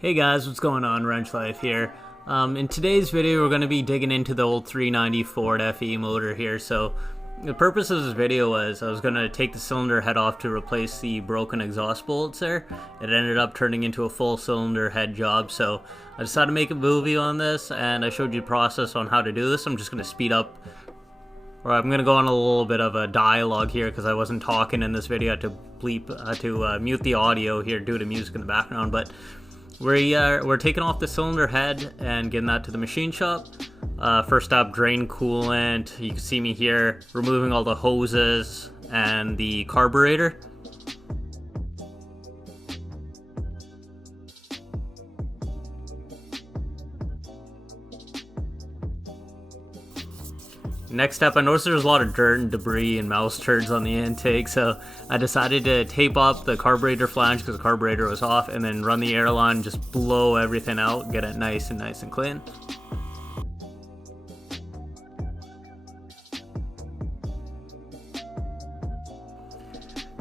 Hey guys, what's going on? Wrench Life here. In today's video, we're going to be digging into the old 390 Ford FE motor here. So the purpose of this video was I was going to take the cylinder head off to replace the broken exhaust bolts there. It ended up turning into a full cylinder head job, so I decided to make a movie on this, and I showed you the process on how to do this. I'm just going to speed up, or I'm going to go on a little bit of a dialogue here because I wasn't talking in this video. I had to mute the audio here due to music in the background, but we're taking off the cylinder head and getting that to the machine shop. First up, drain coolant. You can see me here removing all the hoses and the carburetor. Next step, I noticed there's a lot of dirt and debris and mouse turds on the intake, so I decided to tape up the carburetor flange because the carburetor was off, and then run the air line, just blow everything out, get it nice and clean.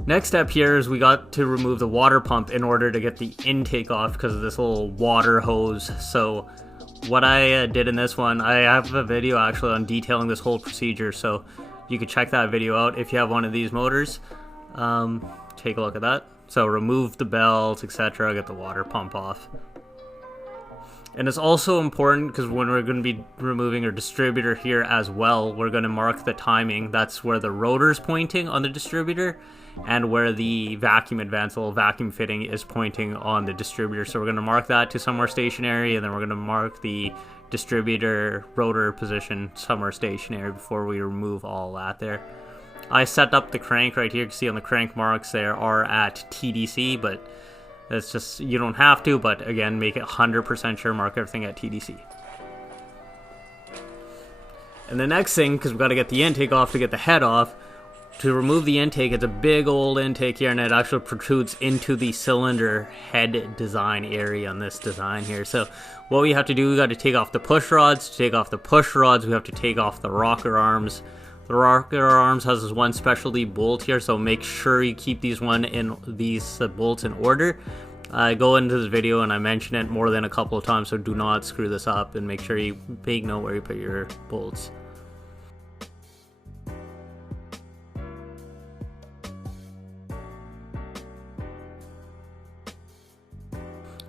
Next step here is we got to remove the water pump in order to get the intake off because of this little water hose. So what I did in this one, I have a video actually on detailing this whole procedure, so you can check that video out if you have one of these motors. Take a look at that. So remove the belts, etc., get the water pump off. And it's also important because when we're going to be removing our distributor here as well, we're going to mark the timing. That's where the rotor's pointing on the distributor and where the vacuum advance, little vacuum fitting, is pointing on the distributor. So we're going to mark that to somewhere stationary, and then we're going to mark the distributor rotor position somewhere stationary before we remove all that there. I set up the crank right here. You can see on the crank marks there are at TDC, but it's just, you don't have to, but again, make it 100% sure, mark everything at TDC. And the next thing, because we've got to get the intake off to get the head off, to remove the intake, it's a big old intake here, and it actually protrudes into the cylinder head design area on this design here. So what we have to do, we got to take off the push rods. To take off the push rods, we have to take off the rocker arms. The rocker arms has this one specialty bolt here, so make sure you keep these bolts in order. I go into this video and I mention it more than a couple of times, so do not screw this up, and make sure you make note where you put your bolts.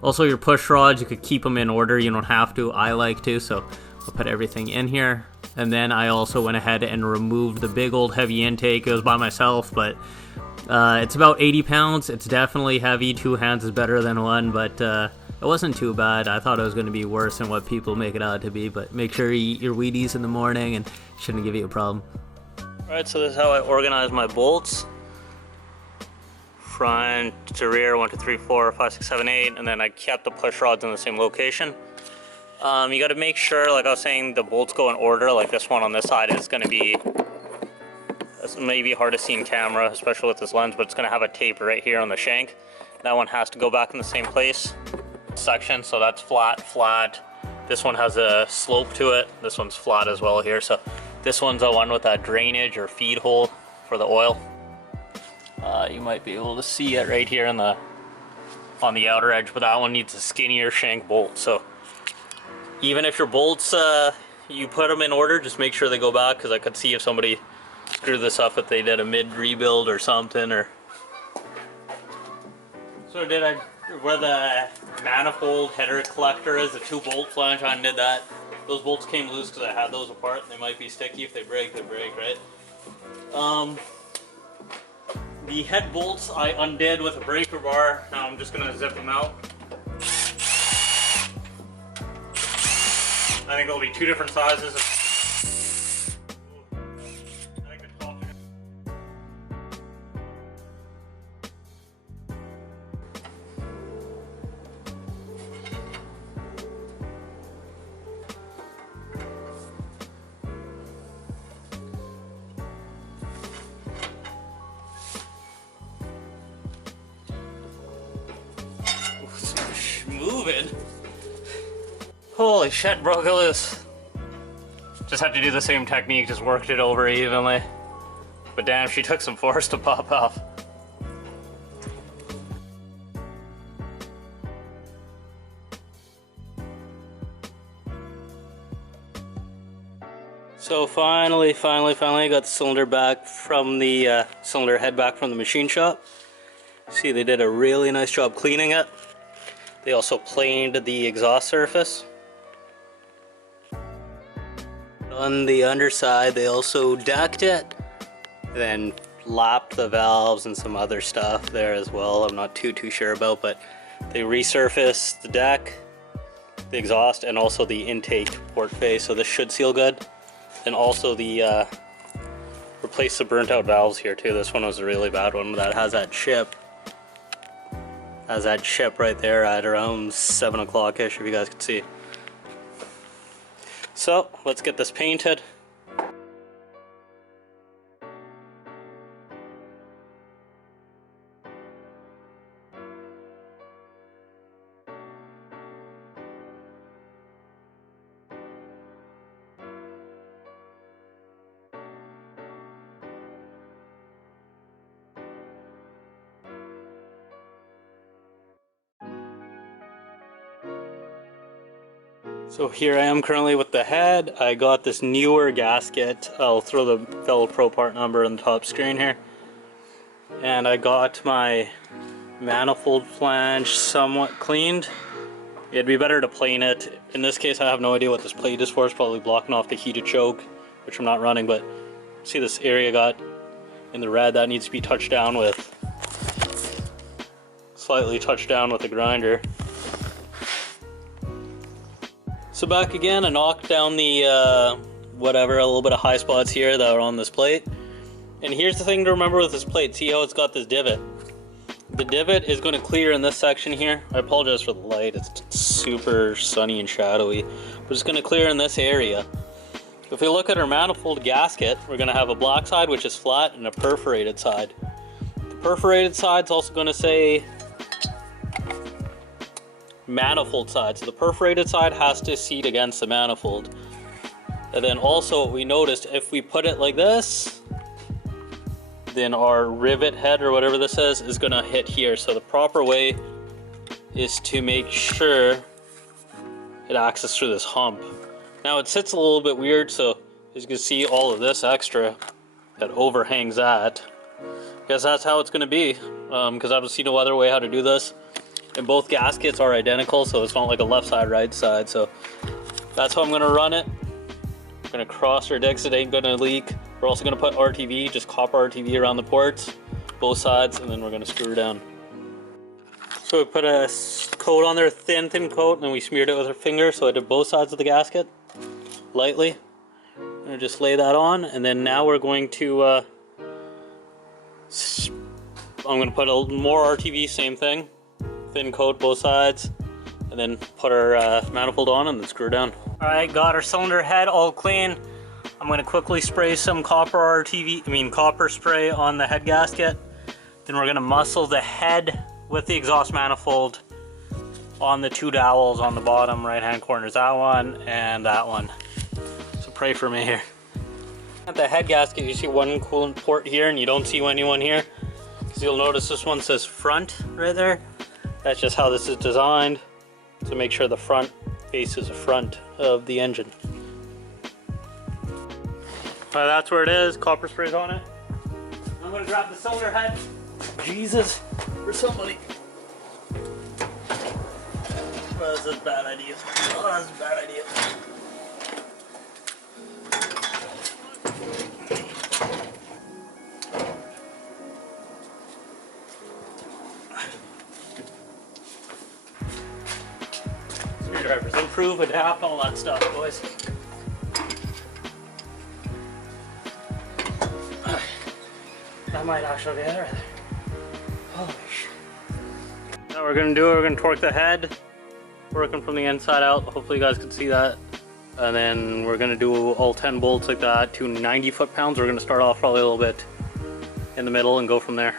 Also, your push rods, you could keep them in order. You don't have to. I like to, so I'll put everything in here. And then I also went ahead and removed the big old heavy intake. It was by myself, but it's about 80 pounds. It's definitely heavy. 2 hands is better than one, but it wasn't too bad. I thought it was going to be worse than what people make it out to be, but make sure you eat your Wheaties in the morning, and it shouldn't give you a problem. Alright, so this is how I organize my bolts. Front to rear, 1, 2, 3, 4, 5, 6, 7, 8, and then I kept the push rods in the same location. You got to make sure, like I was saying, the bolts go in order. Like this one on this side is going to be, it's maybe hard to see in camera, especially with this lens, but it's going to have a taper right here on the shank. That one has to go back in the same place section, so that's flat, flat. This one has a slope to it. This one's flat as well here. So this one's the one with that drainage or feed hole for the oil. You might be able to see it right here on the outer edge, but that one needs a skinnier shank bolt. So even if your bolts, you put them in order, just make sure they go back, because I could see if somebody screwed this up if they did a mid rebuild or something. Or so where the manifold header collector is, the 2 bolt flange, I undid that. Those bolts came loose because I had those apart. They might be sticky. If they break, they break, right? The head bolts I undid with a breaker bar. Now I'm just gonna zip them out. I think there'll be 2 different sizes. Moving. Holy shit, broke it loose. Just had to do the same technique, just worked it over evenly. But damn, she took some force to pop off. So finally I got the cylinder back from the cylinder head back from the machine shop. See, they did a really nice job cleaning it. They also planed the exhaust surface. On the underside, they also decked it, then lapped the valves and some other stuff there as well. I'm not too sure about, but they resurfaced the deck, the exhaust, and also the intake port face, so this should seal good. And also the replace the burnt out valves here too. This one was a really bad one that has that chip. Has that chip right there at around 7 o'clock-ish, if you guys can see. So let's get this painted. So here I am currently with the head. I got this newer gasket. I'll throw the Velcro part number on the top screen here. And I got my manifold flange somewhat cleaned. It'd be better to plane it. In this case, I have no idea what this plate is for. It's probably blocking off the heated choke, which I'm not running, but see this area got in the red, that needs to be touched down with, slightly touched down with a grinder. So back again, I knocked down the whatever, a little bit of high spots here that are on this plate. And here's the thing to remember with this plate. See how it's got this divot? The divot is going to clear in this section here. I apologize for the light. It's super sunny and shadowy. But it's going to clear in this area. If we look at our manifold gasket, we're going to have a black side, which is flat, and a perforated side. The perforated side is also going to say manifold side. So the perforated side has to seat against the manifold. And then also we noticed if we put it like this, then our rivet head or whatever this is gonna hit here. So the proper way is to make sure it accesses through this hump. Now it sits a little bit weird, so as you can see all of this extra that overhangs that. I guess that's how it's gonna be, because I don't see no other way how to do this. And both gaskets are identical, so it's not like a left side, right side. So that's how I'm gonna run it. I'm gonna cross our dicks, it ain't gonna leak. We're also gonna put RTV, just copper RTV around the ports, both sides, and then we're gonna screw her down. So we put a coat on there, thin coat, and then we smeared it with our finger. So I did both sides of the gasket, lightly. I'm gonna just lay that on, and then now we're going to, I'm gonna put more RTV, same thing. Thin coat both sides, and then put our manifold on and then screw her down. Alright, got our cylinder head all clean. I'm going to quickly spray some copper spray on the head gasket. Then we're going to muscle the head with the exhaust manifold on the two dowels on the bottom right hand corners. That one and that one. So pray for me here. At the head gasket, you see one coolant port here and you don't see anyone here. Because you'll notice this one says front right there. That's just how this is designed, to make sure the front faces the front of the engine. That's where it is, copper spray's on it. I'm gonna grab the cylinder head. Jesus, for somebody. Oh, this is a bad idea. Oh, that's a bad idea. Screwdrivers, improve, adapt, all that stuff, boys. That might actually be it right there. Holy shit. Now we're gonna torque the head, working from the inside out. Hopefully you guys can see that. And then we're gonna do all 10 bolts like that to 90 foot-pounds. We're gonna start off probably a little bit in the middle and go from there.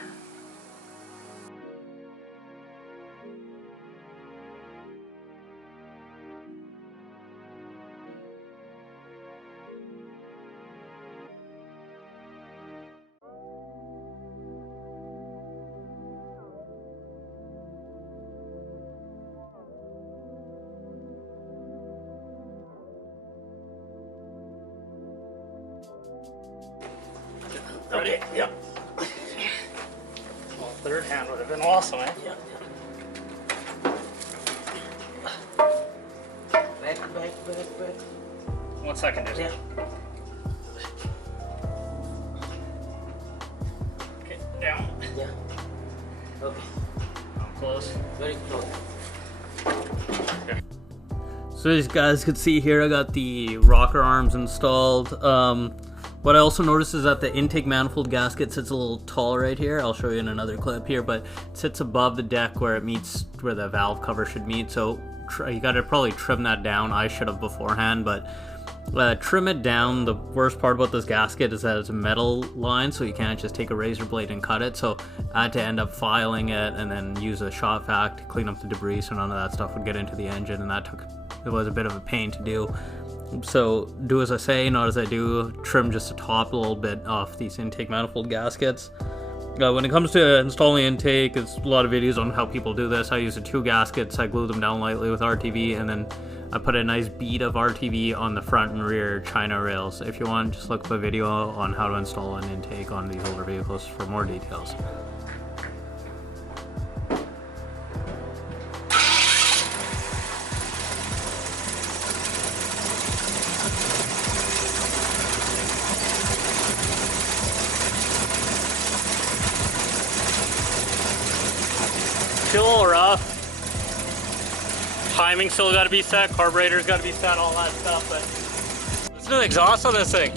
ready? Yeah. Well, third hand would have been awesome, eh? Yeah. Back. 1 second, just. Yeah. Okay, down. Yeah. Okay. I'm close. Very close. Okay. So as you guys can see here, I got the rocker arms installed. What I also noticed is that the intake manifold gasket sits a little tall right here. I'll show you in another clip here, but it sits above the deck where it meets, where the valve cover should meet. So you gotta probably trim that down. I should have beforehand, but trim it down. The worst part about this gasket is that it's a metal line, so you can't just take a razor blade and cut it. So I had to end up filing it and then use a shop vac to clean up the debris so none of that stuff would get into the engine, and it was a bit of a pain to do. So do as I say, not as I do. Trim just the top a little bit off these intake manifold gaskets. When it comes to installing intake, there's a lot of videos on how people do this. I use the 2 gaskets, I glue them down lightly with RTV, and then I put a nice bead of RTV on the front and rear China rails. If you want, just look up a video on how to install an intake on these older vehicles for more details. Feel a little rough. Timing still got to be set, carburetor's got to be set, all that stuff, but listen to the exhaust on this thing.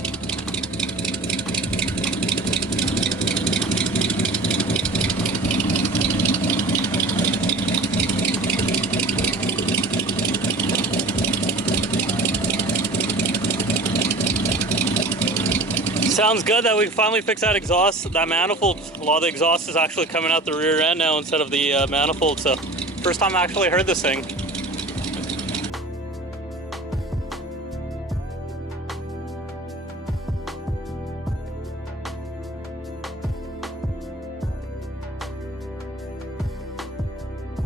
Sounds good that we finally fixed that exhaust, that manifold. A lot of the exhaust is actually coming out the rear end now instead of the manifold, so first time I actually heard this thing.